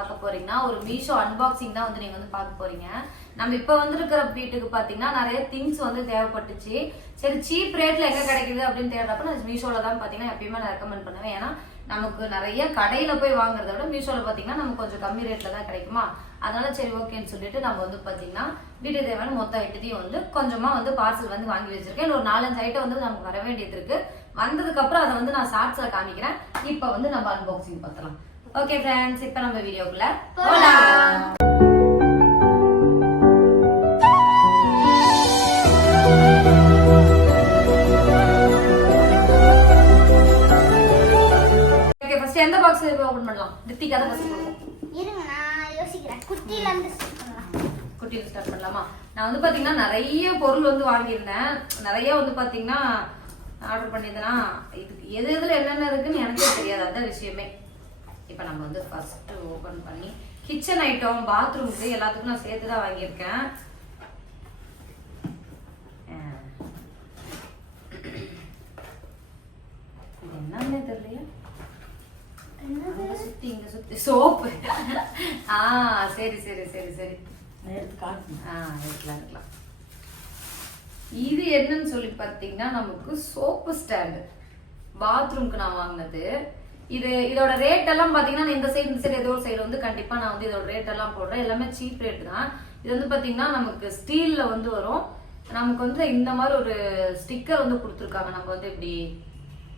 பார்க்க போறீங்கன்னா ஒரு மீஷோ அன்பாக்சிங் தான் வந்து நீங்க வந்து பார்க்க போறீங்க. நம்ம இப்ப வந்திருக்கிற வீட்டுக்கு பாத்தீங்கன்னா நிறைய திங்ஸ் வந்து தேவைப்பட்டுச்சு. சரி சீப் ரேட்ல எங்க கிடைக்குது அப்படின்னு தேடுறப்ப நான் மீஷோல தான் பாத்தீங்கன்னா எப்பயுமே நான் ரெக்கமெண்ட் பண்ணுவேன். ஏன்னா நமக்கு நிறைய கடையில போய் வாங்குறத விட மீஷோல பாத்தீங்கன்னா நமக்கு கொஞ்சம் கம்மி ரேட்ல தான் கிடைக்குமா? அதனால சரி ஓகேன்னு சொல்லிட்டு நம்ம வந்து பாத்தீங்கன்னா வீட்டு தேவையான மொத்த ஐட்டத்தையும் வந்து கொஞ்சமா வந்து பார்சல் வந்து வாங்கி வச்சிருக்கேன். ஒரு நாலஞ்சு ஐட்டம் வந்து நமக்கு வர வேண்டியது இருக்கு. வந்ததுக்கு அப்புறம் அதை வந்து நான் ஷார்ட்ஸ்ல காமிக்கிறேன். இப்போ வந்து நம்ம அன்பாக்சிங் பார்த்தலாம் ஓகே ஃப்ரெண்ட்ஸ் இப்போ நம்ம வீடியோக்குள்ள போலாம். எந்த பாக்ஸ் ஓபன் பண்ணலாம்? ரித்திகா தான் ஃபர்ஸ்ட் கொடுப்போம் இருங்க நான் யோசிக்கிறேன். குட்டில இருந்து. குட்டியில் ஸ்டார்ட் பண்ணலாமா? நான் வந்து பாத்தீங்கன்னா நிறைய பொருள் வந்து வாங்கியிருந்தேன். நிறைய வந்து பாத்தீங்கன்னா ஆர்டர் பண்ணியிருந்தேன்னா இதுக்கு எது எதுல என்னென்ன இருக்குன்னு எனக்கே தெரியாது. அதான் விஷயமே. இப்போ நம்ம வந்து ஃபர்ஸ்ட் ஓபன் பண்ணி கிச்சன் ஐட்டம் பாத்ரூம்க்கு எல்லாத்துக்கும் நான் சேர்த்து தான் வாங்கியிருக்கேன் என்னன்னே தெரியலையே. அங்க சுத்தி இங்க சுத்தி சோப்பு. ஆ சரி சரி சரி சரி. நான் எடுத்து காட்டுறேன். ஆ இருக்கலாம் இருக்கலாம் இது என்னன்னு சொல்லி பார்த்தீங்கன்னா நமக்கு சோப்பு ஸ்டாண்டு பாத்ரூம்க்கு நான் வாங்கினது இது இதோட ரேட் எல்லாம் பாத்தீங்கன்னா இந்த சைடு இந்த சைடு ஏதோ ஒரு சைடு வந்து கண்டிப்பா நான் வந்து இதோட ரேட் எல்லாம் போடுறேன். எல்லாமே சீப் ரேட் தான். இது வந்து பாத்தீங்கன்னா நமக்கு ஸ்டீல்ல வந்து வரும். நமக்கு வந்து இந்த மாதிரி ஒரு ஸ்டிக்கர் வந்து கொடுத்துருக்காங்க. நம்ம வந்து இப்படி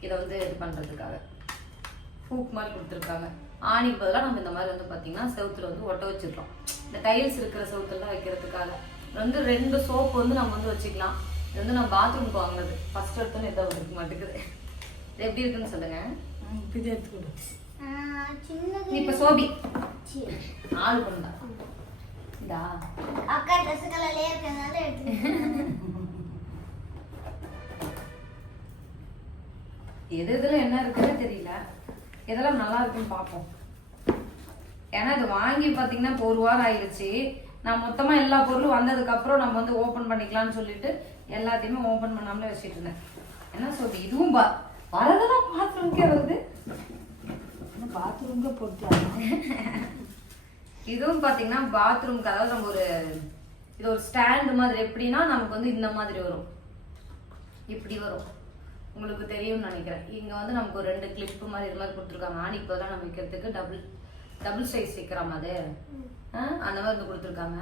இதை வந்து இது பண்றதுக்காக. ஹூக் மாதிரி கொடுத்துருக்காங்க. ஆணிக்கு பதிலாக நம்ம இந்த மாதிரி வந்து பார்த்தீங்கன்னா செவுத்துல வந்து ஒட்ட வச்சிருக்கோம். இந்த டைல்ஸ் இருக்கிற செவுத்துலாம் வைக்கிறதுக்காக. வந்து ரெண்டு சோப்பு வந்து நம்ம வந்து வச்சுக்கலாம். இது வந்து நான் பாத்ரூமுக்கு வாங்கினது. ஃபர்ஸ்ட் எடுத்தோன்னு எதாவது இருக்க மாட்டேங்குது. இது எப்படி இருக்குன்னு சொல்லுங்கள் இது எடுத்து கொடு ஆ, சின்னது. இப்போ சோபி. ஆளு பண்ணா இந்தா. அக்கா ட்ரெஸ் கலர்லயே இருக்கனால எடுத்து எது இதுல என்ன இருக்குன்னு தெரியல. எதெல்லாம் நல்லா இருக்குன்னு பார்ப்போம் ஏன்னா இது வாங்கி பார்த்தீங்கன்னா இப்போ ஒரு வாரம் ஆயிடுச்சு. நான் மொத்தமா எல்லா பொருளும் வந்ததுக்கு அப்புறம் நம்ம வந்து ஓபன் பண்ணிக்கலாம்னு சொல்லிட்டு எல்லாத்தையுமே ஓபன் பண்ணாமலே வச்சுட்டு இருந்தேன். என்ன சொல்லி இதுவும் பா வரதெல்லாம் பாத்ரூம்க்கே வருது. பாத்ரூம்க்கு போட்டாங்க இதுவும் பாத்தீங்கன்னா பாத்ரூம்க்கு அதாவது நம்ம ஒரு இது ஒரு ஸ்டாண்ட் மாதிரி எப்படின்னா நமக்கு வந்து இந்த மாதிரி வரும். இப்படி வரும். உங்களுக்கு தெரியும்னு நினைக்கிறேன். இங்க வந்து நமக்கு ஒரு ரெண்டு கிளிப்பு மாதிரி இது மாதிரி கொடுத்துருக்காங்க. ஆணிக்கு பதிலாக நம்ம வைக்கிறதுக்கு டபுள் டபுள் சைஸ் வைக்கிற மாதிரி. அந்த மாதிரி வந்து கொடுத்துருக்காங்க.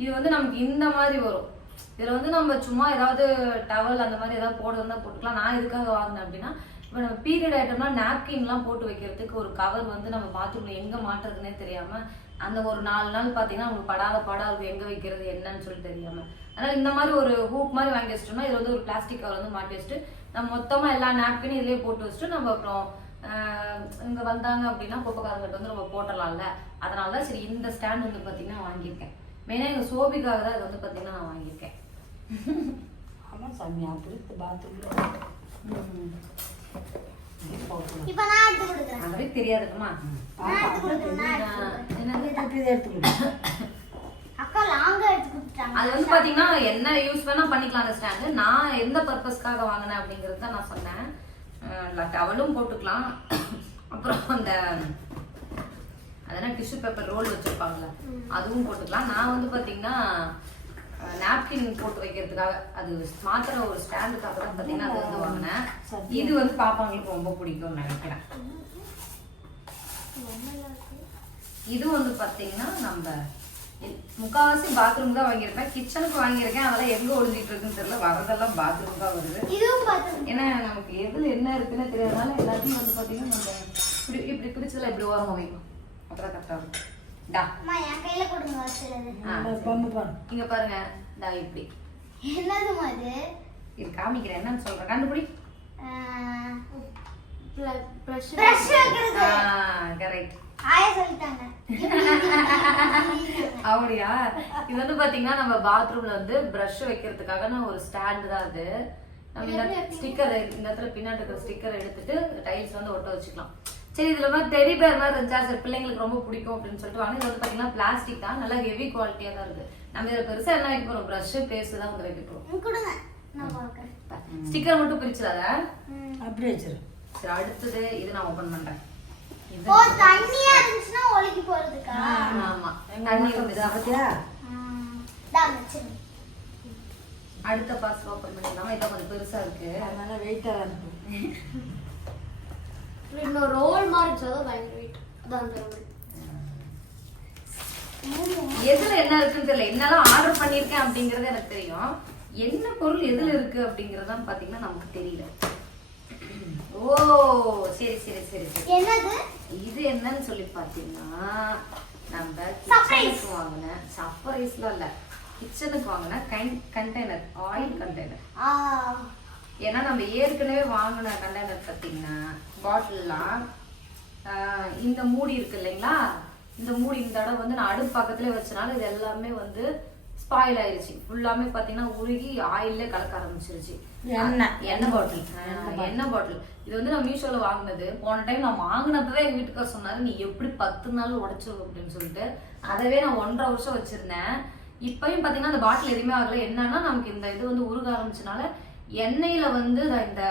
இது வந்து நமக்கு இந்த மாதிரி வரும். இதுல வந்து நம்ம சும்மா ஏதாவது டவல் அந்த மாதிரி ஏதாவது போடுறதா போட்டுக்கலாம். நான் எதுக்காக வாங்கினேன் அப்படின்னா இப்போ நம்ம பீரியட் ஐட்டம்னா நாப்கின்லாம் போட்டு வைக்கிறதுக்கு ஒரு கவர் வந்து நம்ம பாத்ரூம்ல எங்க மாட்டுறதுனே தெரியாம அந்த ஒரு நாலு நாள் பார்த்தீங்கன்னா உங்களுக்கு படாத படாது இருக்கும் எங்க வைக்கிறது என்னன்னு சொல்லி தெரியாம. அதனால இந்த மாதிரி ஒரு ஹூக் மாதிரி வாங்கி வச்சிட்டோம்னா இதுல வந்து ஒரு பிளாஸ்டிக் கவர் வந்து மாட்டி வச்சுட்டு நம்ம மொத்தமா எல்லா நாப்கினும் இதுலயே போட்டு வச்சுட்டு நம்ம அப்புறம் ஆஹ், இங்க வந்தாங்க அப்படின்னா குப்பைக்காரங்கிட்ட வந்து நம்ம போட்டலாம்ல அதனால தான் சரி இந்த ஸ்டாண்ட் வந்து பாத்தீங்கன்னா வாங்கியிருக்கேன். மெயினாக எங்க சோபிக்காக தான் இது வந்து பாத்தீங்கன்னா நான் வாங்கியிருக்கேன். ஆமாம் சாமி அப்படி இருக்கு தெரியாதுக்குமா? எடுத்து கொடுத்துட்டாங்க. அது வந்து பாத்தீங்கன்னா என்ன யூஸ் வேணா பண்ணிக்கலாம் அந்த ஸ்டாண்டு நான் எந்த பர்பஸ்க்காக வாங்கினேன் அப்படிங்கறது தான் நான் சொன்னேன். டவலும் போட்டுக்கலாம். அப்புறம் அந்த அதெல்லாம் டிஷ்யூ பேப்பர் ரோல் வச்சிருப்பாங்கல்ல அதுவும் போட்டுக்கலாம். நான் வந்து பாத்தீங்கன்னா நாப்கின் போட்டு வைக்கிறதுக்காக அது மாத்திர ஒரு ஸ்டாண்டுக்காக தான் பாத்தீங்கன்னா அது வந்து வாங்கினேன். இது வந்து பாப்பாங்களுக்கு ரொம்ப பிடிக்கும்னு நினைக்கிறேன். இது வந்து பாத்தீங்கன்னா நம்ம முக்காவாசி பாத்ரூம் தான் வாங்கியிருப்பேன். கிச்சனுக்கு வாங்கியிருக்கேன். அதெல்லாம் எங்க ஒளிஞ்சிட்டு இருக்குன்னு தெரியல. வரதெல்லாம் பாத்ரூம் தான் வருது. ஏன்னா நமக்கு எதுல என்ன இருக்குன்னு தெரியாதனால எல்லாத்தையும் வந்து பாத்தீங்கன்னா நம்ம இப்படி இப்படி பிடிச்சதுல இப்படி ஓரமா வைக்கும் அப்புறம் இருக்கும் டா அம்மா என் கையில கொடுங்க இந்த பொம்மை பாரு. இங்க பாருங்க. டா இப்படி. என்னதுமா அது? இது காமிக்கிறேன். என்னன்னு சொல்றேன் கண்டுபிடி. ப்ரஷ் வைக்கிறது. கரெக்ட் ஆயா சொல்லிட்டாங்க. அப்படியா? இது வந்து பாத்தீங்கன்னா நம்ம பாத்ரூம்ல வந்து பிரஷ் வைக்கிறதுக்காக நான் ஒரு ஸ்டாண்ட் தான் அது. நம்ம இந்த ஸ்டிக்கர் இந்த இடத்துல பின்னாடி இருக்கிற ஸ்டிக்கர் எடுத்துட்டு டைல்ஸ் வந்து ஒட்ட வச்சுக்கலாம். சரி இதுல மாதிரி டெடி பேர் மாதிரி இருந்துச்சா? சரி பிள்ளைங்களுக்கு ரொம்ப பிடிக்கும் அப்படின்னு சொல்லிட்டு வாங்க. இது வந்து பாத்தீங்கன்னா பிளாஸ்டிக் தான். நல்லா ஹெவி குவாலிட்டியா தான் இருக்கு. நம்ம இதுல பெருசா என்ன வைக்க போறோம்? பிரஷ் பேஸ்ட் தான் வந்து வைக்க பார்க்கறேன். ஸ்டிக்கர் மட்டும் பிரிச்சிடாத. ம். அப்படியே வச்சிரு. சரி அடுத்தது இது நான் ஓபன் பண்றேன். இது ஓ தண்ணியா இருந்துச்சுன்னா ஒழுகி போறதுக்கா? ஆமா. தண்ணி இருந்துதா அடுத்த பாஸ் ஓபன் பண்ணிடலாமா? இதான் கொஞ்சம் பெருசா இருக்கு. அதனால வெயிட்டாக இருக்கு. இன்னொரு ரோல் மாதிரி இருந்துச்சு பயங்கர வெயிட் அதான் அந்த ரோல் எதுல என்ன இருக்குன்னு தெரியல. என்னெல்லாம் ஆர்டர் பண்ணிருக்கேன் அப்படிங்கறது எனக்கு தெரியும். என்ன பொருள் எதுல இருக்கு அப்படிங்கறதான் பாத்தீங்கன்னா நமக்கு தெரியல. ஓ சரி சரி சரி சரி. என்னது? இது என்னன்னு சொல்லி பாத்தீங்கன்னா நம்ம. கிச்சனுக்கு வாங்கின சர்ப்ரைஸ்லாம் இல்ல. கிச்சனுக்கு வாங்கின கண்டெய்னர் ஆயில் கண்டெய்னர் ஆ. ஏன்னா நம்ம ஏற்கனவே வாங்கின கண்டெய்னர் பார்த்தீங்கன்னா பாட்டில்லாம். இந்த மூடி இருக்கு இல்லைங்களா? இந்த மூடி இந்த தடவை வந்து நான் அடுப்பு பக்கத்துலேயே வச்சனால இது எல்லாமே வந்து ஸ்பாயில் ஆயிருச்சு. ஃபுல்லாமே பார்த்தீங்கன்னா உருகி ஆயிலே கலக்க ஆரம்பிச்சிருச்சு. எண்ணெய். எண்ணெய் பாட்டில் எண்ணெய் பாட்டில் இது வந்து நான் மீஷோவில் வாங்கினது. போன டைம் நான் வாங்கினப்பவே எங்கள் வீட்டுக்கார் சொன்னாரு நீ எப்படி பத்து நாள் உடச்சிருவ அப்படின்னு சொல்லிட்டு. அதவே நான் ஒன்றரை வருஷம் வச்சிருந்தேன். இப்பயும் பார்த்தீங்கன்னா அந்த பாட்டில் எதுவுமே ஆகல. என்னன்னா நமக்கு இந்த இது வந்து உருக ஆரம்பிச்சனால எண்ணெயில வந்து இந்த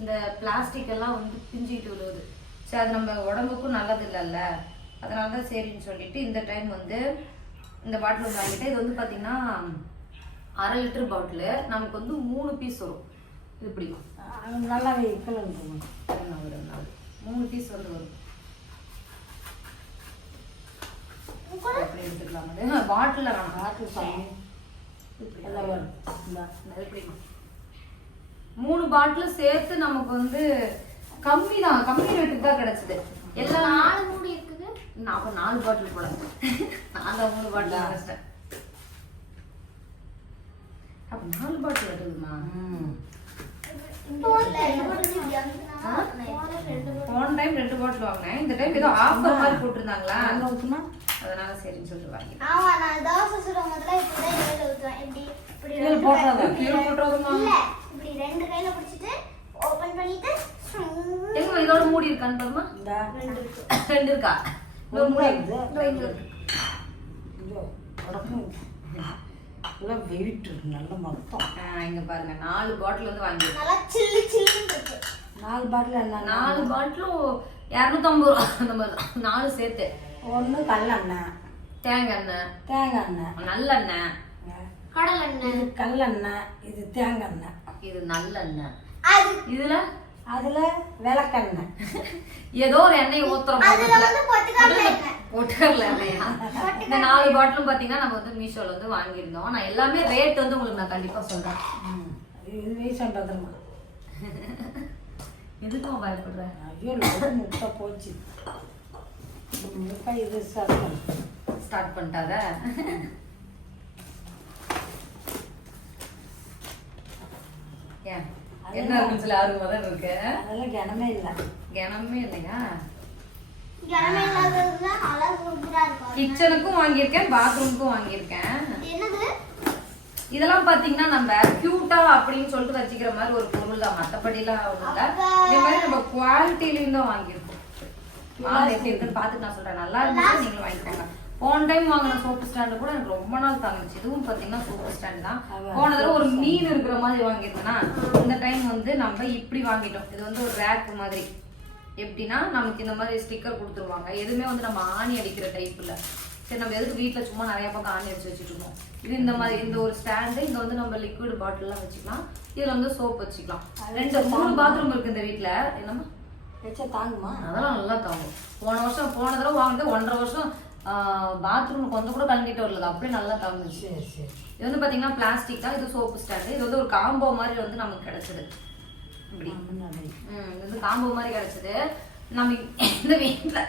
இந்த பிளாஸ்டிக் எல்லாம் வந்து பிஞ்சிக்கிட்டு விழுவுது. சரி அது நம்ம உடம்புக்கும் நல்லது இல்லைல்ல அதனால தான் சரின்னு சொல்லிட்டு இந்த டைம் வந்து இந்த பாட்டில் வந்து வாங்கிட்டேன். இது வந்து பார்த்தீங்கன்னா அரை லிட்டர் பாட்டில் நமக்கு வந்து மூணு பீஸ் வரும். இது பிடிக்கும் நல்லா என்ன வரும் மூணு பீஸ் வந்து வரும். எப்படி எடுத்துக்கலாம் பாட்டில் வேணாம். ஆட்டு சாமி. எல்லாம் வரும். பிடிக்கும் மூணு பாட்டில் சேர்த்து நமக்கு வந்து கம்மி தான் கம்மி ரேட்டுக்கு தான் கிடைச்சது. எல்லாம் நாலு மூடி இருக்குது. நான் அப்ப நாலு பாட்டில் போல. நான் தான் மூணு பாட்டில் வச்சிட்டேன் அப்ப நாலு பாட்டில் எடுக்குதுமா ம். போன்ல எப்படி இப்படி அமுக்குனா ஆ? ரெண்டு போன டைம் ரெண்டு பாட்டில் வாங்கினேன். இந்த டைம் ஏதோ ஆஃபர் மாதிரி போட்டிருந்தாங்களா? அங்கே அதனால சரின்னு சொல்லிட்டு வாங்கி ஆமா நான் தோசை சுடும் போதுல இப்படிதான் கையில ஊத்துவேன். இப்படி இப்படி கீழே ரெண்டு போட்டுறாத. கை- கீழே போட்டுறாதம்மா. இல்ல ரெண்டு கையில பிடிச்சிட்டு ஓபன் பண்ணிட்டு எங்க இதோட மூடி இருக்கான்னு பாருமா? இந்த. ரெண்டு இருக்கா. இன்னொரு மூடி எல்லாம் வெயிட் நல்ல மொத்தம். இங்க பாருங்க நாலு பாட்டில் வந்து வாங்கியிருக்கேன் நல்லா சில்லு சில்லுன்னு இருக்கு. நாலு பாட்டில் என்ன நாலு பாட்டிலும் இரநூத்தம்பது ரூபா. அந்த மாதிரி தான். நாலு சேர்த்து. ஒன்று கல்லெண்ணெய். தேங்காய் எண்ணெய். தேங்காய் எண்ணெய். நல்லெண்ணெய். கடல் எண்ணெய் இது கல்லெண்ணெய் இது தேங்காய் எண்ணெய். இது நல்லெண்ணெய் இதுல? அதில் விளக்கெண்ணெய் ஏதோ ஒரு எண்ணெய் ஊத்துறோம் பொட்டுக்கடலை எண்ணெய்? இந்த நாலு பாட்டிலும் பாத்தீங்கன்னா நம்ம வந்து மீஷோல வந்து வாங்கியிருந்தோம். நான் எல்லாமே ரேட் வந்து உங்களுக்கு நான் கண்டிப்பா சொல்றேன். இது ரீசன் பத்திரமா? எதுக்கும் பயப்படுறேன் ஐயோ முட்டை போச்சு. முட்டை இது ஸ்டார்ட் பண்ணிட்டாத? என்ன இருக்குன்னு சொல்லி ஆர்வமா தான் இருக்கு. அதெல்லாம் கனமே இல்லை. கனமே இல்லையா? கிச்சனுக்கும் வாங்கியிருக்கேன் பாத்ரூமுக்கும் வாங்கியிருக்கேன். என்னது? இதெல்லாம் பாத்தீங்கன்னா நம்ம கியூட்டா அப்படின்னு சொல்லிட்டு வச்சுக்கிற மாதிரி ஒரு பொருள் தான். ஒண்ணும் இல்ல இதே மாதிரி நம்ம குவாலிட்டிலையும் தான் வாங்கியிருக்கோம். வாங்க எப்படி இருக்குன்னு பார்த்துட்டு நான் சொல்றேன். நல்லா இருந்துச்சு நீங்களும் வாங்கிக்கோங்க. போன டைம் வாங்கின சோப்பு ஸ்டாண்டு கூட எனக்கு ரொம்ப நாள் தாங்குச்சு. இதுவும் பாத்தீங்கன்னா சோப்பு ஸ்டாண்ட் தான். போன தடவை ஒரு மீன் இருக்கிற மாதிரி வாங்கியிருந்தேன்னா இந்த டைம் வந்து நம்ம இப்படி வாங்கிட்டோம். இது வந்து ஒரு ரேக் மாதிரி. எப்படின்னா நமக்கு இந்த மாதிரி ஸ்டிக்கர் கொடுத்துருவாங்க. எதுவுமே வந்து நம்ம ஆணி அடிக்கிற டைப் இல்ல. சரி நம்ம எதுக்கு வீட்டில் சும்மா நிறைய பக்கம் ஆணி அடிச்சு வச்சுட்டு இருக்கோம் இது இந்த மாதிரி இந்த ஒரு ஸ்டாண்டு இங்க வந்து நம்ம லிக்விட் பாட்டில்லாம் வச்சுக்கலாம். இதுல வந்து சோப் வச்சுக்கலாம். ரெண்டு மூணு பாத்ரூம் இருக்கு இந்த வீட்ல. என்னமா வச்சா தாங்குமா? அதெல்லாம் நல்லா தாங்கும். போன வருஷம் போன தடவை வாங்கிட்டு ஒன்றரை வருஷம். பாத்ரூம் கொஞ்சம் கூட கலங்கிட்டு வரல. அப்படியே நல்லா சரி இது வந்து பாத்தீங்கன்னா பிளாஸ்டிக் தான். இது சோப்பு ஸ்டாண்டு இது வந்து ஒரு காம்போ மாதிரி வந்து நமக்கு கிடைச்சது. இப்படி. இது வந்து காம்போ மாதிரி கிடைச்சது. நம்ம இந்த வீட்ல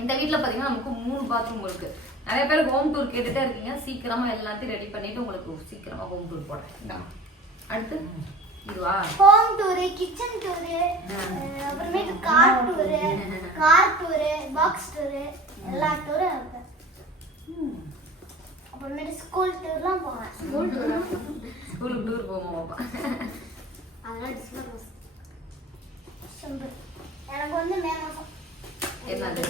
இந்த வீட்ல பாத்தீங்கன்னா நமக்கு மூணு பாத்ரூம் இருக்கு. நிறைய பேர் ஹோம் டூர் கேட்டுட்டே இருக்கீங்க. சீக்கிரமா எல்லாத்தையும் ரெடி பண்ணிட்டு உங்களுக்கு சீக்கிரமா ஹோம் டூர் போடுறேன். அடுத்து இதுவா? ஹோம் டூரு கிச்சன் டூரு அப்புறமேட்டு car tour car tour box tour எல்லா டூரும் ம். அப்புறமேட்டு ஸ்கூல் டூர்லாம் போவேன். ஸ்கூல் டூர் ஸ்கூலுக்கு டூர் போவோம் அதெல்லாம் டிசம்பர். எனக்கு வந்து மே மாசம். என்னது?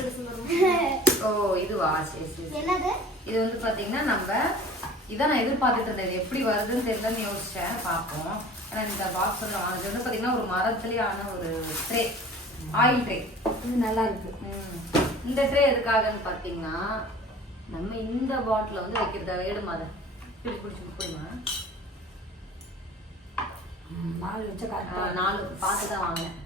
ஓ இதுவா? சரி சரி என்னது? இது வந்து பாத்தீங்கன்னா நம்ம இதான் நான் எதிர்பார்த்துட்டு இருந்தேன். இது எப்படி வருதுன்னு தெரியலன்னு யோசிச்சேன். பார்ப்போம். இந்த பாக்ஸ் அது வந்து பார்த்தீங்கன்னா ஒரு மரத்துலேயே ஆன ஒரு ட்ரே ஆயில் ட்ரே இது நல்லா இருக்கு. இந்த ட்ரே எதுக்காகன்னு பார்த்தீங்கன்னா நம்ம இந்த பாட்டில் வந்து வைக்கிறத வேடுமா அதை. பிடிச்சி பிடிச்சி போடுமா ம், நாலு வச்ச நாலு. பார்த்து தான் வாங்கினேன்.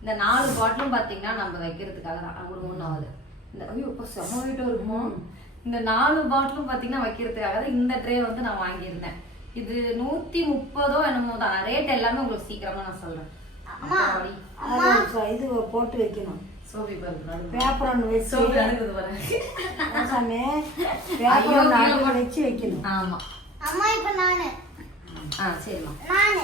இந்த நாலு பாட்டிலும் பார்த்தீங்கன்னா நம்ம வைக்கிறதுக்காக தான். ஒரு ஆகுது இந்த ஐயோ இப்போ செம்ம வீட்டும் இருக்குமோ? இந்த நாலு பாட்டிலும் பார்த்தீங்கன்னா வைக்கிறதுக்காக தான் இந்த ட்ரே வந்து நான் வாங்கியிருந்தேன். இது நூற்றி முப்பதோ என்னமோ தான். ரேட் எல்லாமே உங்களுக்கு சீக்கிரமாக நான் சொல்கிறேன் இது போட்டு வைக்கணும். பேப்பர் வச்சு. பேப்பர் வச்சு வைக்கணும். ஆமா. அம்மா இப்ப நானு. ஆ சரிம்மா. நானு.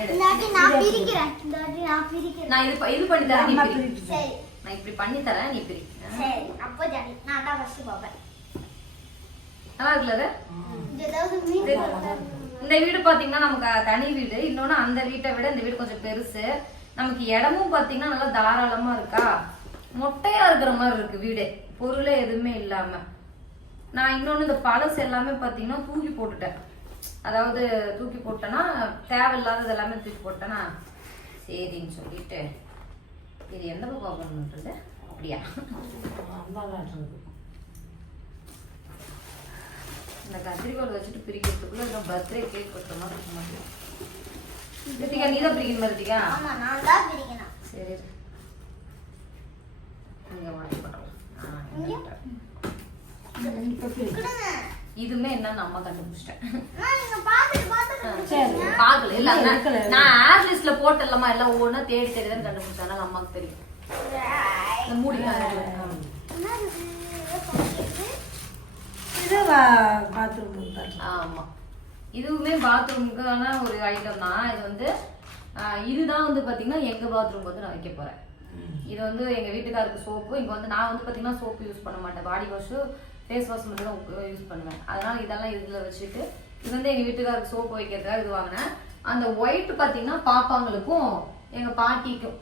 எடு. இந்த வாட்டி நான் பிரிக்கிறேன். இந்த வாட்டி நான் பிரிக்கிறேன். நான் இது இது பண்ணி தரேன் நீ அம்மா பிரி. பிரிச்சு சரி. நான் இப்படி பண்ணி தரேன் நீ பிரி. சரி அப்போ ஜாலி. நான் தான் ஃபர்ஸ்ட் பார்ப்பேன். நல்லா இருக்குல்ல இந்த வீடு பாத்தீங்கன்னா நமக்கு தனி வீடு. இன்னொன்னு அந்த வீட்டை விட இந்த வீடு கொஞ்சம் பெருசு. நமக்கு இடமும் பாத்தீங்கன்னா நல்லா தாராளமா இருக்கா? மொட்டையா இருக்கிற மாதிரி இருக்கு வீடு. பொருளே எதுவுமே இல்லாம. நான் இன்னொன்னு இந்த பழசு எல்லாமே பாத்தீங்கன்னா தூக்கி போட்டுட்டேன். அதாவது தூக்கி போட்டேன்னா தேவையில்லாதது எல்லாமே தூக்கி போட்டேன்னா சரின்னு சொல்லிட்டு. இது எந்த பக்கம் ஓப்பன் பண்றது அப்படியா? இந்த கத்திரிக்கோல் வச்சுட்டு பிரிக்கிறதுக்குள்ள இந்த பர்த்டே கேக் மாதிரி இருக்க மாட்டேன் ரித்திகா நீ தான் பிரிக்கணும். ரித்திகா சரி இங்க மாட்டி போட்டுறலாம். ஆ, இங்க இங்க? போட்டுறேன். இப்போ இதுவுமே என்னன்னு அம்மா கண்டுபிடிச்சிட்டேன். பாக்கல இல்ல நான் ஏர் லிஸ்ட்ல போட்டல்லமா எல்லாம் ஒவ்வொன்றா தேடி தேடி தான் கண்டுபிடிச்சேன். அம்மாக்கு தெரியும். இந்த மூடி பாத்ரூம் ஆமா. இதுவுமே பாத்ரூமுக்கான ஒரு ஐட்டம் தான். இது வந்து இதுதான் வந்து பாத்தீங்கன்னா எங்க பாத்ரூம் வந்து நான் வைக்க போறேன். இது வந்து எங்க வீட்டுக்காருக்கு சோப்பு. இங்க வந்து நான் வந்து பாத்தீங்கன்னா சோப்பு யூஸ் பண்ண மாட்டேன். பாடி வாஷ் ஃபேஸ் வாஷ் மட்டும் தான் யூஸ் பண்ணுவேன். அதனால இதெல்லாம் இதுல வச்சுட்டு இது வந்து எங்க வீட்டுக்காருக்கு சோப்பு வைக்கிறதுக்காக இது வாங்கினேன். அந்த ஒயிட் பாத்தீங்கன்னா பாப்பாங்களுக்கும் எங்க பாட்டிக்கும்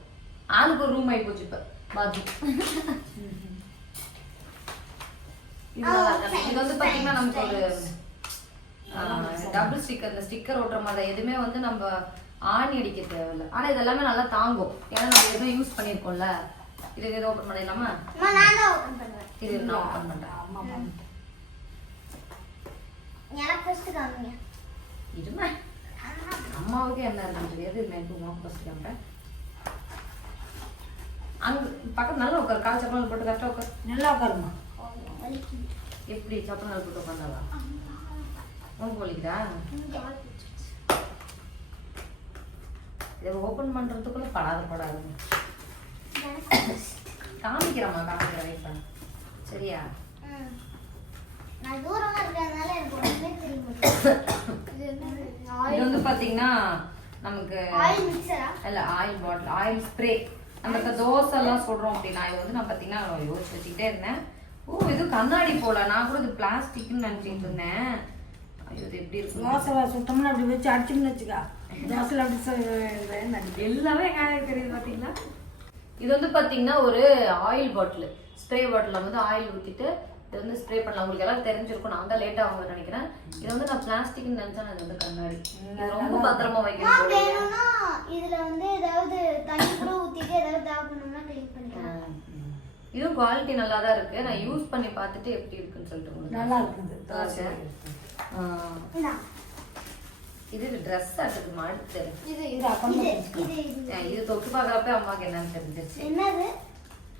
ஆளுக்கு ஒரு ரூம் ஆகி போச்சு இப்ப. பாத்ரூம். இது வந்து பாத்தீங்கன்னா நமக்கு ஒரு டபுள் ஸ்டிக்கர் இந்த ஸ்டிக்கர் ஓட்டுற மாதிரி தான். எதுவுமே வந்து நம்ம ஆணி அடிக்க தேவையில்ல. ஆனா இது எல்லாமே நல்லா தாங்கும். ஏன்னா நம்ம எதுவுமே யூஸ் பண்ணியிருக்கோம்ல இது எது ஓப்பன் பண்ணிடலாமா. இது நான் ஓப்பன் பண்றேன். ஆமா பண்ணிட்டேன். எனக்கு first காமிங்க. இருமே? அம்மாவுக்கு என்ன தெரியாது. இது எனக்கு உமா ஃபர்ஸ்ட் காமிட்டேன் அங்க பக்கத்து நல்லா உட்காரு. கால் சப்பல் போட்டு கரெக்டாக உட்காரு. நல்லா உட்காருமா. எப்படி சப்பல் போட்டு உட்காந்தாவா உனக்கு வலிக்குதா. இதை ஓப்பன் பண்றதுக்குள்ள படாத படாதுங்க. காமிக்கிறேம்மா காமிக்கிறேன் வெயிட் பண்ணு. சரியா. நான் இருக்கிறதுனால எனக்கு தெரிய. இது வந்து பாத்தீங்கன்னா நமக்கு ஆயில் மிக்சரா இல்ல ஆயில் பாட்டில் ஆயில் ஸ்ப்ரே நம்ம இந்த தோசை எல்லாம் சொல்றோம் அப்படின்னா இது வந்து நான் பாத்தீங்கன்னா யோசிச்சு வச்சுக்கிட்டே இருந்தேன். ஓ இது கண்ணாடி போல. நான் கூட இது பிளாஸ்டிக்னு நினைச்சிட்டு இருந்தேன். ஐயோ இது எப்படி இருக்கும் தோசை சுட்டோம்னா அப்படி வச்சு அடிச்சோம்னு வச்சுக்கா. தோசையில் அப்படி எல்லாமே தெரியுது பாத்தீங்களா? இது வந்து பாத்தீங்கன்னா ஒரு ஆயில் பாட்டில் ஸ்ப்ரே பாட்டில் வந்து ஆயில் ஊத்திட்டு இது வந்து ஸ்ப்ரே பண்ணலாம். உங்களுக்கு எல்லாம் தெரிஞ்சிருக்கும். நான் தான் லேட் ஆகும் நினைக்கிறேன். இது வந்து நான் பிளாஸ்டிக்னு நினைச்சேன் இது வந்து கண்ணாடி. இது ரொம்ப பத்திரமா வைக்கணும் இதுல வந்து ஏதாவது தண்ணி கூட ஊத்திட்டு ஏதாவது தேவைப்படணும்னா க்ளீன் பண்ணிக்கலாம். இதுவும் குவாலிட்டி நல்லா தான் இருக்கு. நான் யூஸ் பண்ணி பார்த்துட்டு எப்படி இருக்குன்னு சொல்லிட்டு நல்லா இருக்குது. இது ட்ரெஸ் ஆட்டுக்கு அடுத்து இது இது இது வச்சுக்கலாம். இது இது. ஆ, இது தொட்டு பார்க்குறப்ப அம்மாவுக்கு என்னன்னு தெரிஞ்சிருச்சு. என்னது?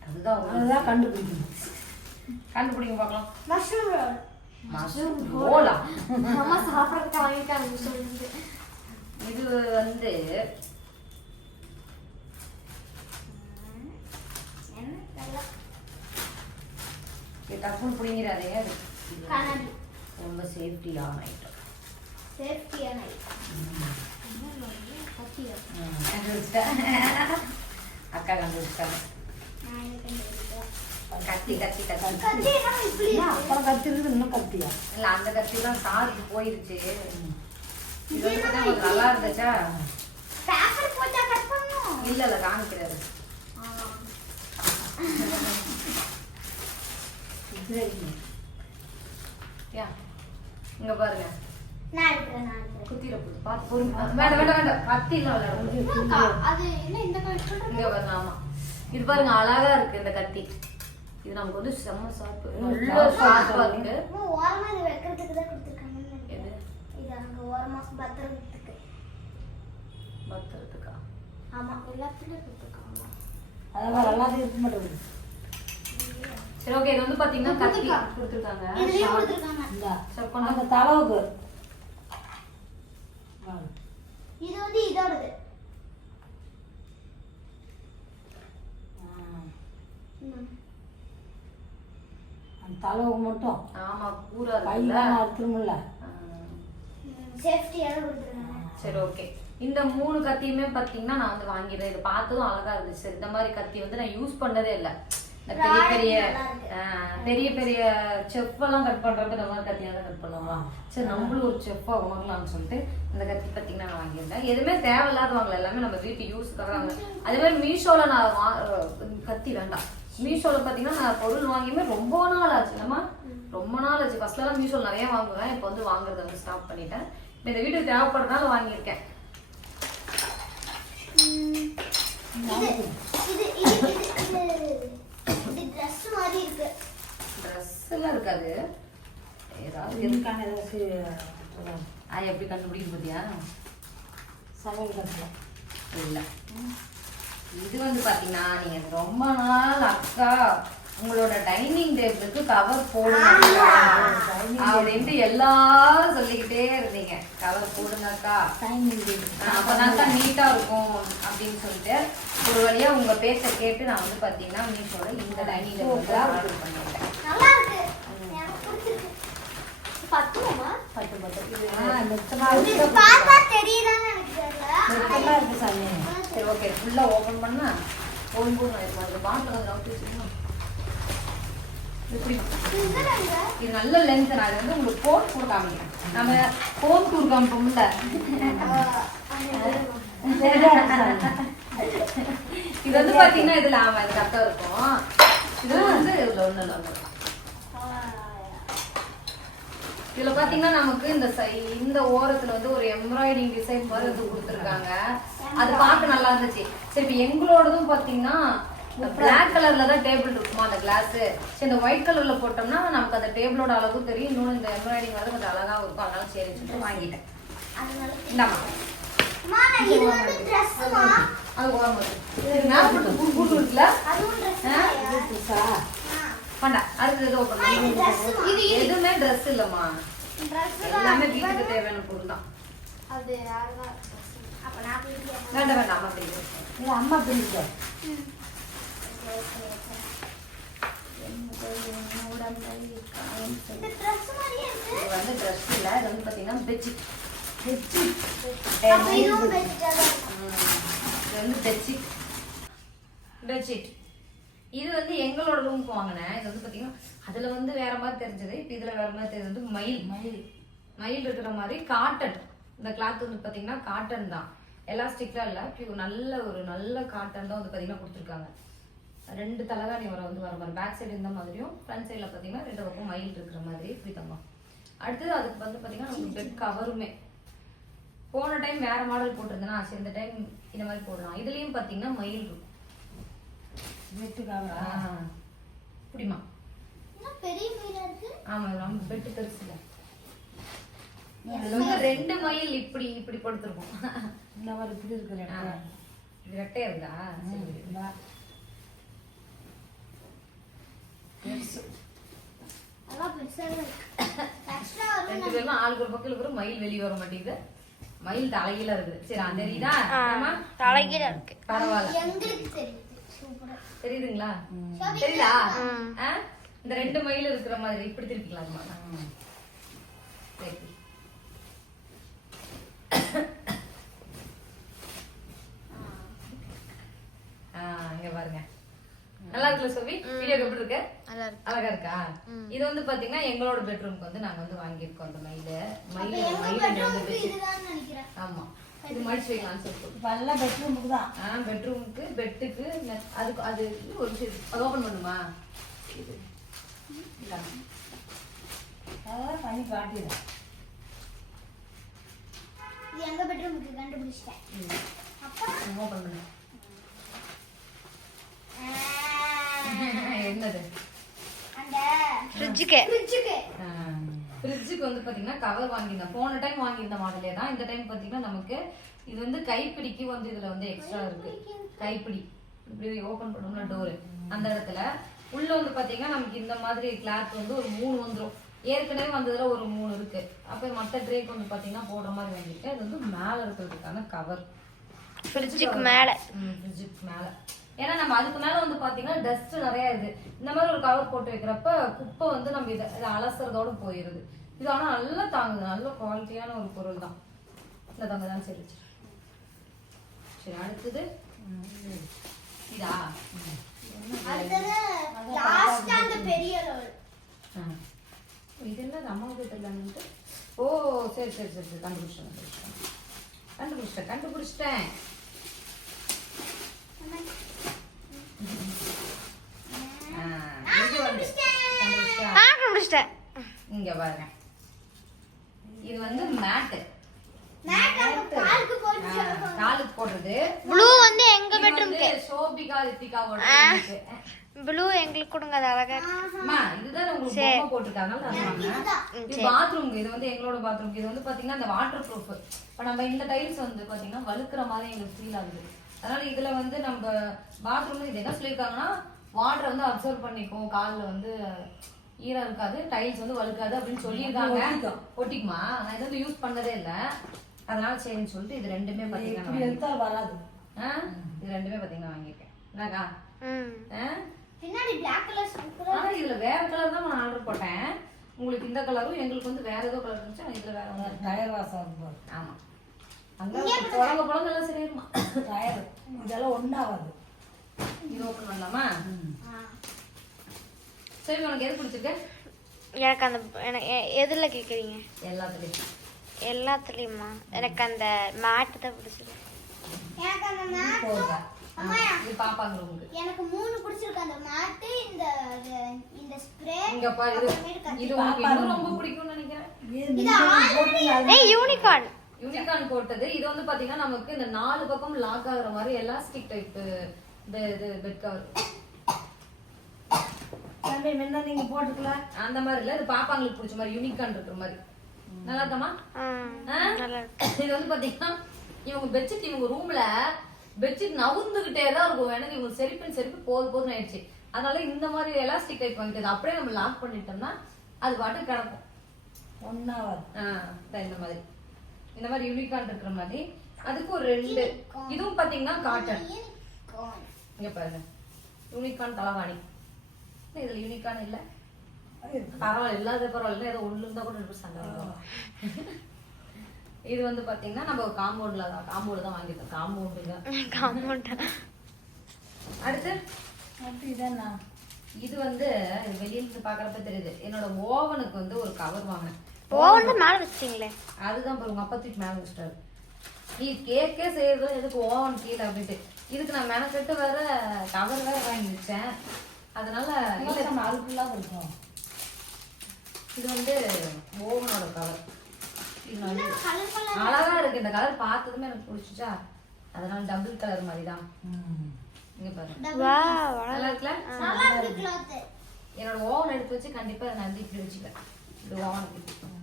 அதுதான் அதுதான் கண்டுபிடிக்கணும். கண்டுபிடிங்க பார்க்கலாம். மஷ்ரூம் ரோல் மஷ்ரூம் ரோலா அம்மா சாப்பிட்றதுக்கு வாங்கிட்டாங்க சொல்லுது இது வந்து என்ன தெரியல. இது டக்குன்னு பிடிங்கிறாதே ரொம்ப சேஃப்டியான ஐட்டம் அக்கா கண்டுபிடிச்சிட்டாங்க கத்தி கத்தி கத்தி அப்புறம் கத்தி இன்னும் கத்தியா இல்ல அந்த கத்திலாம் சார்ஜ் போயிருச்சு இது கொஞ்சம் நல்லா இருந்துச்சா பேப்பர் போட்டா கட் பண்ணணும் இல்ல இல்ல இங்க பாருங்க. நான் எடுக்கிறேன் நான் எடுக்கிறேன் குத்திர போகுது பார்த்து பொறுமை. வேண்டாம் வேண்டாம் வேண்டாம். கத்திலாம் விளையாடும் அக்கா, அது என்ன இந்த கலர் சொல்றேன் இங்க பாருங்க ஆமா. இது பாருங்க அழகா இருக்கு இந்த கத்தி. இது நமக்கு வந்து செம்ம ஷார்ப்பு நல்ல ஷார்ப்பா இருக்கு. இன்னும் ஓரமா இது வைக்கிறதுக்கு தான் கொடுத்துருக்காங்கன்னு நினைக்கிறேன். எது? இது அங்க ஓரமா பத்திரத்துக்கு. பத்திரத்துக்கா? ஆமா எல்லாத்துலயும் கொடுத்துருக்காங்க. இருக்க மாட்டேங்குது. சரி ஓகே இது வந்து பாத்தீங்கன்னா கத்தி. கொடுத்துருக்காங்க. இதுலயும் கொடுத்துருக்காங்க. இந்த அந்த இது வந்து இதோடது. தளவுக்கு மட்டும். ஆமா பூரா இருக்குல்ல? கையெல்லாம் அறுத்துருமில்ல சேஃப்டியாக கொடுத்துருக்காங்க சரி ஓகே. இந்த மூணு கத்தியுமே பாத்தீங்கன்னா நான் வந்து வாங்கிடுறேன். இது பார்த்ததும் அழகா இருந்துச்சு. இந்த மாதிரி கத்தி வந்து நான் யூஸ் பண்ணதே இல்லை. பெரிய பெரிய பெரிய பெரிய செஃப் எல்லாம் கட் பண்றப்ப இந்த மாதிரி கத்தியா தான் கட் பண்ணுவாங்க சரி நம்மளும் ஒரு செஃப்பா உணரலாம்னு சொல்லிட்டு இந்த கத்தி பாத்தீங்கன்னா நான் வாங்கியிருந்தேன். எதுவுமே தேவையில்லாத வாங்கல எல்லாமே நம்ம வீட்டு யூஸ்க்காக வாங்க அதே மாதிரி மீஷோல நான் வா கத்தி வேண்டாம். மீஷோல பாத்தீங்கன்னா நான் பொருள் வாங்கியுமே ரொம்ப நாள் ஆச்சு. நம்ம ரொம்ப நாள் ஆச்சு. ஃபர்ஸ்ட்ல எல்லாம் மீஷோல நிறைய வாங்குவேன். இப்போ வந்து வாங்குறத வந்து ஸ்டாப் பண்ணிட்டேன். இப்ப இந்த வீட்டுக்கு தேவைப்படுறதுனால வாங்கியிருக்கேன். ம், இது இது இது ட்ரெஸ் மாதிரி இருக்கு. ட்ரெஸ் எல்லாம் இருக்காது. ஏதாவது. இதுக்கான ஏதாச்சும் ஆ எப்படி கண்டுபிடிக்க பார்த்தியா சமையல் இல்ல. இது வந்து பாத்தீங்கன்னா நீங்க ரொம்ப நாள் அக்கா உங்களோட டைனிங் டேபிளுக்கு கவர் போடுங்க. அப்படின்ட்டு எல்லாரும் சொல்லிக்கிட்டே இருந்தீங்க. கவர் போடுங்க அக்கா டைமிங் அப்பதாக்கா நீட்டா இருக்கும் அப்படின்னு சொல்லிட்டு ஒரு வழியா உங்க பேச்ச கேட்டு நான் வந்து பாத்தீங்கன்னா மீஷோல இந்த டைனிங் டேபிள் ஆர்டர் பண்ணிட்டேன் சரி. ஓகே ஃபுல்லா ஓபன் பண்ணா அந்த பாட்டில் வந்து இது நல்ல லென்த் நான் இது வந்து உங்களுக்கு போட்டு கூட காமிக்கிறேன். நம்ம ஃபோன் டூர் காமிப்போம்ல. இது. வந்து பாத்தீங்கன்னா இதுல ஆமா இது கரெக்டா இருக்கும். இது வந்து இதுல ஒண்ணு இல்லை ஒண்ணு இல்லை. இதுல பாத்தீங்கன்னா நமக்கு இந்த சை இந்த ஓரத்துல வந்து ஒரு எம்ப்ராய்டிங் டிசைன் மாதிரி வந்து கொடுத்துருக்காங்க. அது பார்க்க நல்லா இருந்துச்சு. சரி இப்ப எங்களோடதும் பாத்தீங்கன்னா பிளாக் கலர்ல தான் டேபிள் இருக்குமா அந்த கிளாஸ் சரி இந்த ஒயிட் கலர்ல போட்டோம்னா நமக்கு அந்த டேபிளோட அளவும் தெரியும். இன்னொன்று இந்த எம்ப்ராய்டிங் வந்து கொஞ்சம் அழகாவும் இருக்கும். அதனால சரி சொல்லிட்டு வாங்கிட்டேன். ட்ரெஸ்ஸுமா அது ஓரம் மேல போட்டு பூ இருக்குல்ல? ட்ரெஸ் இது இது எதுவுமே ட்ரெஸ் இல்லம்மா. எல்லாமே வீட்டுக்கு தேவையான பொருள் தான். வேண்டாம் வேண்டாம். அம்மா தெரியும் அம்மா பிடிக்க இது வந்து ட்ரெஸ் இல்ல இது வந்து பாத்தீங்கன்னா பெட்ஷீட் வெஜிடபிள் இது வந்து பெட்ஷீட் பெட்ஷீட் இது வந்து எங்களோட ரூமுக்கு வாங்கினேன். இது வந்து பாத்தீங்கன்னா அதுல வந்து வேற மாதிரி தெரிஞ்சது. இப்போ இதுல வேற மாதிரி தெரிஞ்சது வந்து மயில். மயில். மயில் இருக்கிற மாதிரி காட்டன் இந்த கிளாத் வந்து பாத்தீங்கன்னா காட்டன் தான். எலாஸ்டிக்லாம் இல்ல. நல்ல ஒரு நல்ல காட்டன் தான் வந்து பாத்தீங்கன்னா கொடுத்துருக்காங்க. ரெண்டு தலகாணி வர வந்து வர மாதிரி பேக் சைடு இந்த மாதிரியும் ஃப்ரண்ட் சைடில் பார்த்தீங்கன்னா ரெண்டு பக்கம் மயில் இருக்கிற மாதிரி இப்படி தங்கம் அடுத்தது அதுக்கு வந்து பார்த்தீங்கன்னா நமக்கு பெட் கவருமே. போன டைம் வேற மாடல் போட்டிருந்தேன்னா சரி இந்த டைம் இந்த மாதிரி போடலாம். இதுலயும் பார்த்தீங்கன்னா மயில் இருக்கும். ஆ, இப்படிமா என்ன பெரிய மீனா இருக்கு? ஆமா நம்ம பெட்டு பெருசு இல்லை இதுல வந்து ரெண்டு மயில் இப்படி இப்படி படுத்திருக்கும் இந்த மாதிரி இப்படி இருக்கிற ஆ, இடத்துல இது ரெட்டையா இருந்தா சரி. இந்தா. பெருசு. நல்லா பெருசாக இருக்கு எக்ஸ்ட்ரா வரும் ரெண்டு பேரும் ஆளுக்கு ஒரு பக்கம் இருக்கிற மயில் வெளியே வர மாட்டேங்குது. மயில் தலையில இருக்குது. சரி அந்த? தலைகீழ இருக்கு. பரவாயில்ல. தெரியுதுங்களா. தெரியுதா? இந்த ரெண்டு மயில் இருக்கிற மாதிரி இப்படி திருப்பிக்கலாமா. சரி ஆ, இங்க பாருங்க நல்லா இருக்குல்ல சோபி வீடியோ எப்படி இருக்கு? நல்லா இருக்கு அழகா இருக்கா? இது வந்து பாத்தீங்கன்னா எங்களோட பெட்ரூம்க்கு வந்து நாங்க வந்து வாங்கியிருக்கோம் அந்த மயில. அப்ப மயில் ஆமா. இது மடிச்சு வைக்கலாம்னு சொல்லிட்டு. பெட்ரூமுக்கு தான். ஆ பெட்ரூமுக்கு பெட்டுக்கு அதுக்கு அது ஒரு விஷயம் அது ஓபன் பண்ணுமா? இது. அதெல்லாம் பண்ணி காட்டிடுறேன். இது எங்க பெட்ரூமுக்கு கண்டுபிடிச்சிட்டேன். பண்ணு ஆ, என்னது? அந்த ஃப்ரிட்ஜுக்கு வந்து பாத்தீங்கன்னா கவர் வாங்கியிருந்தேன் போன டைம் வாங்கியிருந்த மாடலே தான். இந்த டைம் பாத்தீங்கன்னா நமக்கு இது வந்து கைப்பிடிக்கு வந்து இதுல வந்து எக்ஸ்ட்ரா இருக்கு. கைப்பிடி. இப்படி ஓபன் பண்ணோம்னா டோரு அந்த இடத்துல உள்ள வந்து பாத்தீங்கன்னா நமக்கு இந்த மாதிரி கிளாத் வந்து ஒரு மூணு வந்துரும். ஏற்கனவே வந்ததுல ஒரு மூணு இருக்கு. அப்ப மத்த ட்ரேக்கு வந்து பாத்தீங்கன்னா போடுற மாதிரி வாங்கியிருக்கேன் இது வந்து மேல இருக்கிறதுக்கான கவர் ஃப்ரிட்ஜுக்கு மேலே. ஃப்ரிட்ஜுக்கு மேல. ஏன்னா நம்ம அதுக்கு மேல வந்து பாத்தீங்கன்னா டஸ்ட் நிறைய இருக்கு இந்த மாதிரி ஒரு கவர் போட்டு வைக்கிறப்ப குப்பை வந்து நம்ம இதை இதை அலசுறதோட போயிருது. இது ஆனா நல்லா தாங்குது. நல்ல குவாலிட்டியான ஒரு பொருள் தான். இந்த தங்க தான் சரி. சரி அடுத்தது. இதா. இது என்ன அம்மாவுக்கு தெரியலன்ட்டு ஓ சரி சரி சரி சரி. கண்டுபிடிச்சிட்டேன். கண்டுபிடிச்சிட்டேன் கண்டுபிடிச்சிட்டேன் கண்டுபிடிச்சிட்டேன் ஆ, இது வந்து கண்டுபிடிச்சிட்டா? ஆ கண்டுபிடிச்சிட்டேன் இங்க பாருங்க. இது வந்து மேட்டு. மேட் காலுக்கு போடுறது ப்ளூ வந்து எங்க பெட்ரூம்க்கு? சோபிகா ரித்திகாவோட. ப்ளூ எங்களுக்கு கொடுங்க அது அழகா இதுதான் உங்களுக்கு. பொம்மை போட்டிருக்காங்க. இது பாத்ரூம் இது வந்து எங்களோட பாத்ரூம் இது வந்து பாத்தீங்கன்னா இந்த வாட்டர் ப்ரூஃப் இப்ப நம்ம இந்த டைல்ஸ் வந்து பாத்தீங்கன்னா வழுக்குற மாதிரி எங்களுக்கு ஃபீல் ஆகுது. அதனால இதுல வந்து நம்ம பாத்ரூம் இது என்ன சொல்லியிருக்காங்கன்னா வாட்டர் வந்து அப்சர்வ் பண்ணிக்கும். கால்ல வந்து ஈரம் இருக்காது டைல்ஸ் வந்து வழுக்காது அப்படின்னு சொல்லியிருக்காங்க. ஒட்டிக்கும். நான் இது வந்து யூஸ் பண்ணதே இல்ல. அதனால சரின்னு சொல்லிட்டு இது ரெண்டுமே எடுத்தா வராது. ஆ? இது ரெண்டுமே பாத்தீங்கன்னா வாங்கியிருக்கேன் என்னக்கா? பின்னாடி பிளாக் கலர் ஆனா இதுல வேற கலர் தான் நான் ஆர்டர் போட்டேன். உங்களுக்கு இந்த கலரும் எங்களுக்கு வந்து வேற ஏதோ கலர் இருந்துச்சு இதுல வேற ஒண்ணு டயர் வாசம். ஆமா. அங்க புடங்க புடங்க எல்லாம் சரியாயிருமா? டயர் இதெல்லாம் ஒன்றாகாது. இது ஓபன் பண்ணலாமா? சரி உனக்கு எது பிடிச்சிருக்கு? எனக்கு அந்த எனக்கு எதுல கேக்குறீங்க? எல்லாத்துலயும். எல்லாத்துலயுமா? எனக்கு அந்த மேட்டு தான் பிடிச்சது எனக்கு அந்த மேட் பாப்பாங்க மூணு பிடிச்சிருக்கு. அந்த மேட்டு இந்த இந்த ஸ்ப்ரே இங்க பாரு. இது ரொம்ப பிடிக்கும்னு நினைக்கிறேன். இது யூனிகார்ன் யூனிகார்ன் போட்டது. இது வந்து பாத்தீங்கன்னா நமக்கு இந்த நாலு பக்கம் லாக் ஆகுற மாதிரி எலாஸ்டிக் டைப் பெட் கவர் நீங்க போட்டுக்கலாம் அந்த மாதிரி இல்ல. இது பாப்பாங்களுக்கு பிடிச்ச மாதிரி யூனிகார்ன் இருக்கிற மாதிரி. நல்லா இருக்கமா? ஆ? நல்லா இருக்கு. இது வந்து பாத்தீங்கன்னா இவங்க பெட்ஷீட் இவங்க ரூம்ல பெட்ஷீட் நவுந்துகிட்டே தான் இருக்கும். எனக்கு இவங்க செருப்பின் செருப்பு போது போதுன்னு ஆயிடுச்சு. அதனால இந்த மாதிரி எலாஸ்டிக் டைப் வாங்கிட்டு அப்படியே நம்ம லாக் பண்ணிட்டோம்னா அது பாட்டு கிடக்கும். இந்தா இந்த மாதிரி. இந்த மாதிரி யூனிகார்ன் இருக்கிற மாதிரி. அதுக்கு ஒரு ரெண்டு இதுவும் பாத்தீங்கன்னா காட்டன் இங்க பாருங்க. யூனிகார்ன் தலவாணி என்ன இதுல யூனிகார்ன் இல்ல. பரவாயில்ல இல்லாத பரவாயில்ல ஏதோ ஒண்ணு இருந்தா கூட எனக்கு சண்டை. இது வந்து பாத்தீங்கன்னா நம்ம காம்பவுண்ட்ல தான் காம்பவுண்ட் தான் வாங்கியிருக்கோம். காம்பவுண்டுங்க காம்பவுண்ட் அடுத்து? அப்படி இதாண்ணா இது வந்து வெளியில இருந்து பாக்குறப்ப தெரியுது. என்னோட ஓவனுக்கு வந்து ஒரு கவர் வாங்கினேன். ஓவன் தான் மேல வச்சிட்டீங்களே. அதுதான் பாரு உங்க அப்பா தூக்கி மேல வச்சிட்டாரு. நீ கேக்கே செய்யறது எதுக்கு ஓவன் கீழே அப்படின்ட்டு. இதுக்கு நான் மெனக்கெட்டு வேற கவர் வேற வாங்கி வச்சேன். அதனால இல்ல. நம்ம அதுக்குள்ளாக இருக்கும் இது வந்து ஓவனோட கவர் இது நல்ல கலர் கலர் அழகா இருக்கு. இந்த கலர் பார்த்ததுமே எனக்கு பிடிச்சிச்சா. அதனால டபுள் கலர் மாதிரி தான். இங்க பாருங்க. நல்லா இருக்குல்ல? என்னோட ஓவன் எடுத்து வச்சு கண்டிப்பா நான் வந்து இப்படி வச்சுப்பேன் இது ஓவன் அப்படி வச்சுட்டா ஒன்றாகாது அழுக்காவாது இருக்கும்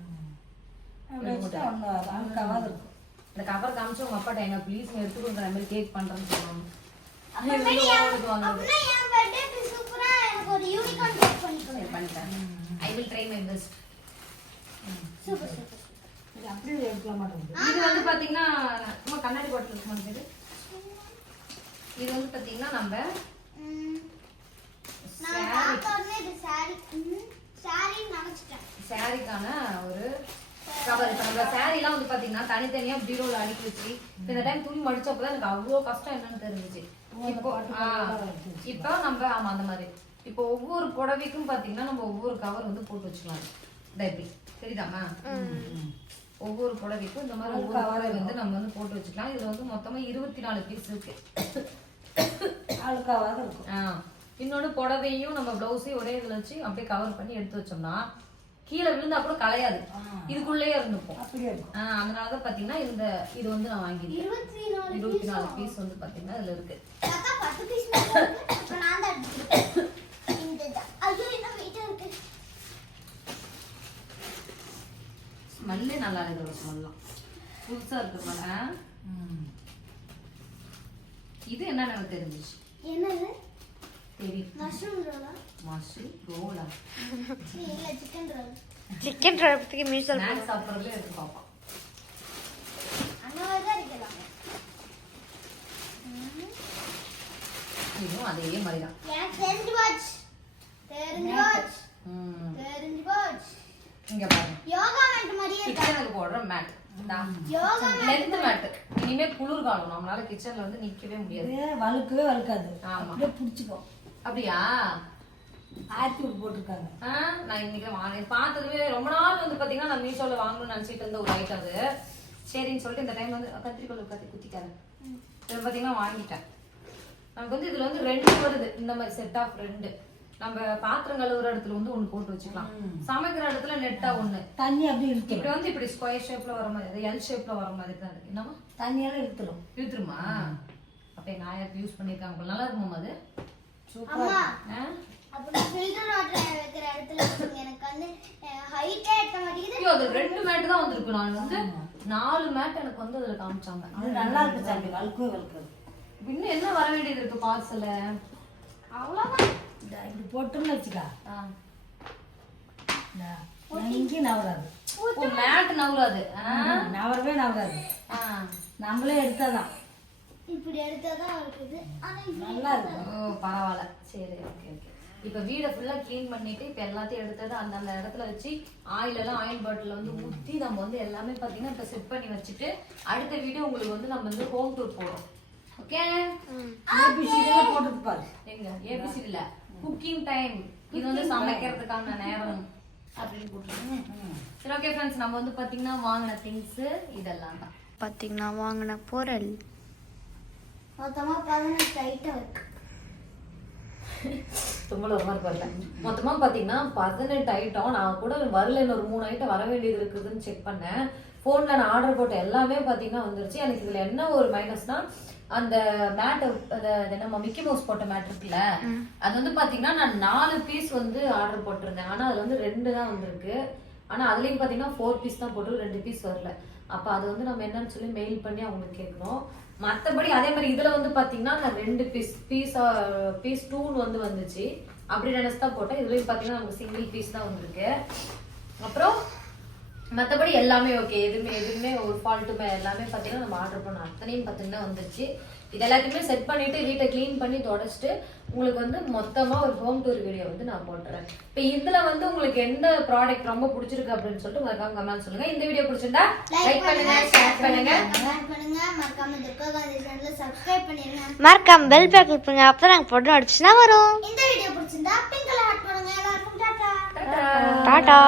இந்த கவர் காமிச்சு உங்க அப்பாட்ட எங்க ப்ளீஸ் எடுத்து கொடுக்குற மாதிரி கேக் பண்றேன்னு பண்ணிட்டேன் I will try my best super super இது அப்படியே எடுக்கலாம் மாட்டேங்குது இது வந்து பாத்தீங்கன்னா சும்மா கண்ணாடி பாட்டில் இருக்க. மாட்டேங்குது இது வந்து பாத்தீங்கன்னா நம்ம சாரி சாரி நினைச்சிட்டேன். சாரிக்கான ஒரு கவர் இப்ப நம்ம எல்லாம் வந்து பாத்தீங்கன்னா தனித்தனியா பீரோல அடுக்கி வச்சு இந்த டைம் துணி மடிச்சப்பதான் எனக்கு அவ்வளவு கஷ்டம் என்னன்னு தெரிஞ்சுச்சு. இப்போ நம்ம ஆமா அந்த மாதிரி. இப்போ ஒவ்வொரு புடவைக்கும் பாத்தீங்கன்னா நம்ம ஒவ்வொரு கவர் வந்து போட்டு வச்சுக்கலாம். இந்த இப்படி. தெரியுதாமா ஒவ்வொரு புடவைக்கும் இந்த மாதிரி ஒவ்வொரு கவர் வந்து நம்ம வந்து போட்டு வச்சுக்கலாம். இதுல வந்து மொத்தமா இருபத்தி நாலு பீஸ் இருக்கு. அழுக்காவாது இருக்கும். ஆ. இன்னொன்னு புடவையும் நம்ம பிளவுஸையும் ஒரே இதுல வச்சு அப்படியே கவர் பண்ணி எடுத்து வச்சோம்னா கீழே விழுந்தா கூட கலையாது. இதுக்குள்ளேயே ஆஹ் அதனாலதான் பாத்தீங்கன்னா இந்த இது வந்து நான் வாங்கியிருக்கேன். இருபத்தி நாலு பீஸ் வந்து பாத்தீங்கன்னா இதுல இருக்கு. ஸ்மெல்லே நல்லா இதோட ஸ்மெல்லாம். புதுசா இருக்கிறதுனால. இது என்னன்னு எனக்கு தெரிஞ்சிச்சு. என்னது? சிக்கன் ரோல் சிக்கன் குழம்புக்கு மீசல் சாப்பிட்றதுல இருக்கலாம் ம். இதுவும் அதே மாதிரி தான் எனக்கு தெரிஞ்சு போச்சு. தெரிஞ்சு போச்சு. ம். தெரிஞ்சு போச்சு. இங்க பாருங்க. யோகா மேட் மாதிரியே இருக்கா? கிச்சனுக்கு போடுற மேட். யோகா லென்த் மேட் இனிமே குளிர்காலம் நம்மளால கிச்சன்ல வந்து நிக்கவே முடியாது. இது வழுக்கவே வழுக்காது. ஆமா. அப்படியே அப்படியா? விட்டு போட்டிருக்காங்க. ஆ, நான் இன்னைக்கு வாங்கினேன் பார்த்ததுமே ரொம்ப நாள் வந்து பாத்தீங்கன்னா நான் மீஷோல வாங்கணும்னு நினைச்சிட்டு இருந்த ஒரு ஐட்டம் அது. சரின்னு சொல்லிட்டு இந்த டைம் வந்து கத்திரிக்கோள் கத்தி குத்திக்காரு இது பாத்தீங்கன்னா வாங்கிட்டேன். நமக்கு வந்து இதுல வந்து ரெண்டு வருது. இந்த மாதிரி செட் ஆஃப் ரெண்டு. நம்ம பாத்திரம் கழுவுற இடத்துல வந்து ஒண்ணு போட்டு வச்சுக்கலாம். சமைக்கிற இடத்துல நெட்டா ஒண்ணு. தண்ணி அப்படியே இழுத்துரும். இப்படி வந்து இப்படி ஸ்கொயர் ஷேப்ல வர மாதிரி எல் ஷேப்ல வர மாதிரி தான் இருக்கு. என்னமா தண்ணியெல்லாம் இழுத்துரும். இழுத்துருமா? அப்ப எங்க ஆயாக்கு யூஸ் பண்ணிருக்காங்க போல. நல்லா இருக்குமா அது? அம்மா. ஆ? அப்புறம் ஃபில்டர் வாட்டர் வைக்கிற இடத்துல வச்சுங்க. எனக்கு வந்து ஹைட்டே எட்ட மாட்டேங்குது. ஐயோ அது ரெண்டு மேட் தான் வந்திருக்கு. நான் வந்து நாலு மேட் எனக்கு வந்து அதுல காமிச்சாங்க. அது நல்லா இருக்கு சாமி. வழுக்காது இன்னும் என்ன வர வேண்டியது இருக்கு பார்சல்ல அவ்வளவுதான். இப்படி போட்டோம்னு வச்சுக்கா. எங்கேயும் நவராது. மேட் நவுறாது ஆ? நவரவே நவராது. ஆ. நம்மளே எடுத்தாதான். இப்படி எடுத்தாதான் இருக்குது நல்லா இருக்கும். ஓ பரவாயில்ல. சரி ஓகே ஓகே இப்போ வீடை ஃபுல்லா க்ளீன் பண்ணிட்டு இப்போ எல்லாத்தையும் எடுத்தது அந்தந்த இடத்துல வச்சு ஆயில் எல்லாம் ஆயில் பாட்டில் வந்து ஊற்றி நம்ம வந்து எல்லாமே பார்த்தீங்கன்னா இப்போ செட் பண்ணி வச்சுட்டு அடுத்த வீடியோ உங்களுக்கு வந்து நம்ம வந்து ஹோம் டூர் போடுறோம் ஓகே ஏபிசிடியில் போட்டுட்டு பாரு. எங்க? ஏபிசி இல்ல குக்கிங் டைம் இது வந்து சமைக்கிறதுக்கான நேரம் அப்படின்னு போட்டுருக்கோம் சரி ஓகே ஃப்ரெண்ட்ஸ் நம்ம வந்து பாத்தீங்கன்னா வாங்கின திங்ஸ் இதெல்லாம் தான். பார்த்தீங்கன்னா வாங்கின பொருள். மொத்தமா பதினெட்டு ஐட்டம் இருக்கு. தும்மல் ஒரு மாதிரி வரல மொத்தமா பாத்தீங்கன்னா பதினெட்டு ஐட்டம் நான் கூட வரல ஒரு மூணு ஐட்டம் வர வேண்டியது இருக்குதுன்னு செக் பண்ணேன். ஃபோன்ல நான் ஆர்டர் போட்ட எல்லாமே பாத்தீங்கன்னா வந்துருச்சு. எனக்கு இதுல என்ன ஒரு மைனஸ்னா அந்த மேட் அது என்ன மிக்கி மவுஸ் போட்ட மேட் இருக்குல்ல அது வந்து பாத்தீங்கன்னா நான் நாலு பீஸ் வந்து ஆர்டர் போட்டிருந்தேன். ஆனா அது வந்து ரெண்டு தான் வந்திருக்கு. ஆனா அதுலயும் பாத்தீங்கன்னா ஃபோர் பீஸ் தான் போட்டு ரெண்டு பீஸ் வரல. அப்ப அது வந்து நம்ம என்னன்னு சொல்லி மெயில் பண்ணி அவங்களுக்கு கேட்கணும். மற்றபடி அதே மாதிரி இதுல வந்து பாத்தீங்கன்னா நான் ரெண்டு பீஸ் பீஸ் பீஸ் டூன் வந்து வந்துச்சு. அப்படி நினைச்சு தான் போட்டேன். இதுலயும் பாத்தீங்கன்னா நமக்கு சிங்கிள் பீஸ் தான் வந்திருக்கு. அப்புறம் மற்றபடி எல்லாமே ஓகே எதுவுமே எதுவுமே ஒரு ஃபால்ட்டுமே எல்லாமே பார்த்தீங்கன்னா நம்ம ஆர்டர் பண்ண அத்தனையும் பார்த்தீங்கன்னா வந்துருச்சு. இது எல்லாத்தையுமே செட் பண்ணிட்டு வீட்டை க்ளீன் பண்ணி தொடச்சிட்டு உங்களுக்கு வந்து மொத்தமா ஒரு ஹோம் டூர் வீடியோ வந்து நான் போட்டுறேன். இப்போ இதுல வந்து உங்களுக்கு எந்த ப்ராடக்ட் ரொம்ப பிடிச்சிருக்கு அப்படின்னு சொல்லிட்டு மறக்காம கமெண்ட் சொல்லுங்க. இந்த வீடியோ பிடிச்சிருந்தா லைக் பண்ணுங்க ஷேர் பண்ணுங்க. கமெண்ட் பண்ணுங்க. மறக்காம துர்கா காந்தி சேனலை சப்ஸ்கிரைப் பண்ணிருங்க. மறக்காம பெல் பேக் பண்ணுங்க அப்போ நாங்கள் போட்டு அடிச்சுன்னா வரும். இந்த வீடியோ பிடிச்சிருந்தா பிங்க் கலர் ஹார்ட் பண்ணுங்க. எல்லாருக்கும் டாடா Ta-ta. டாடா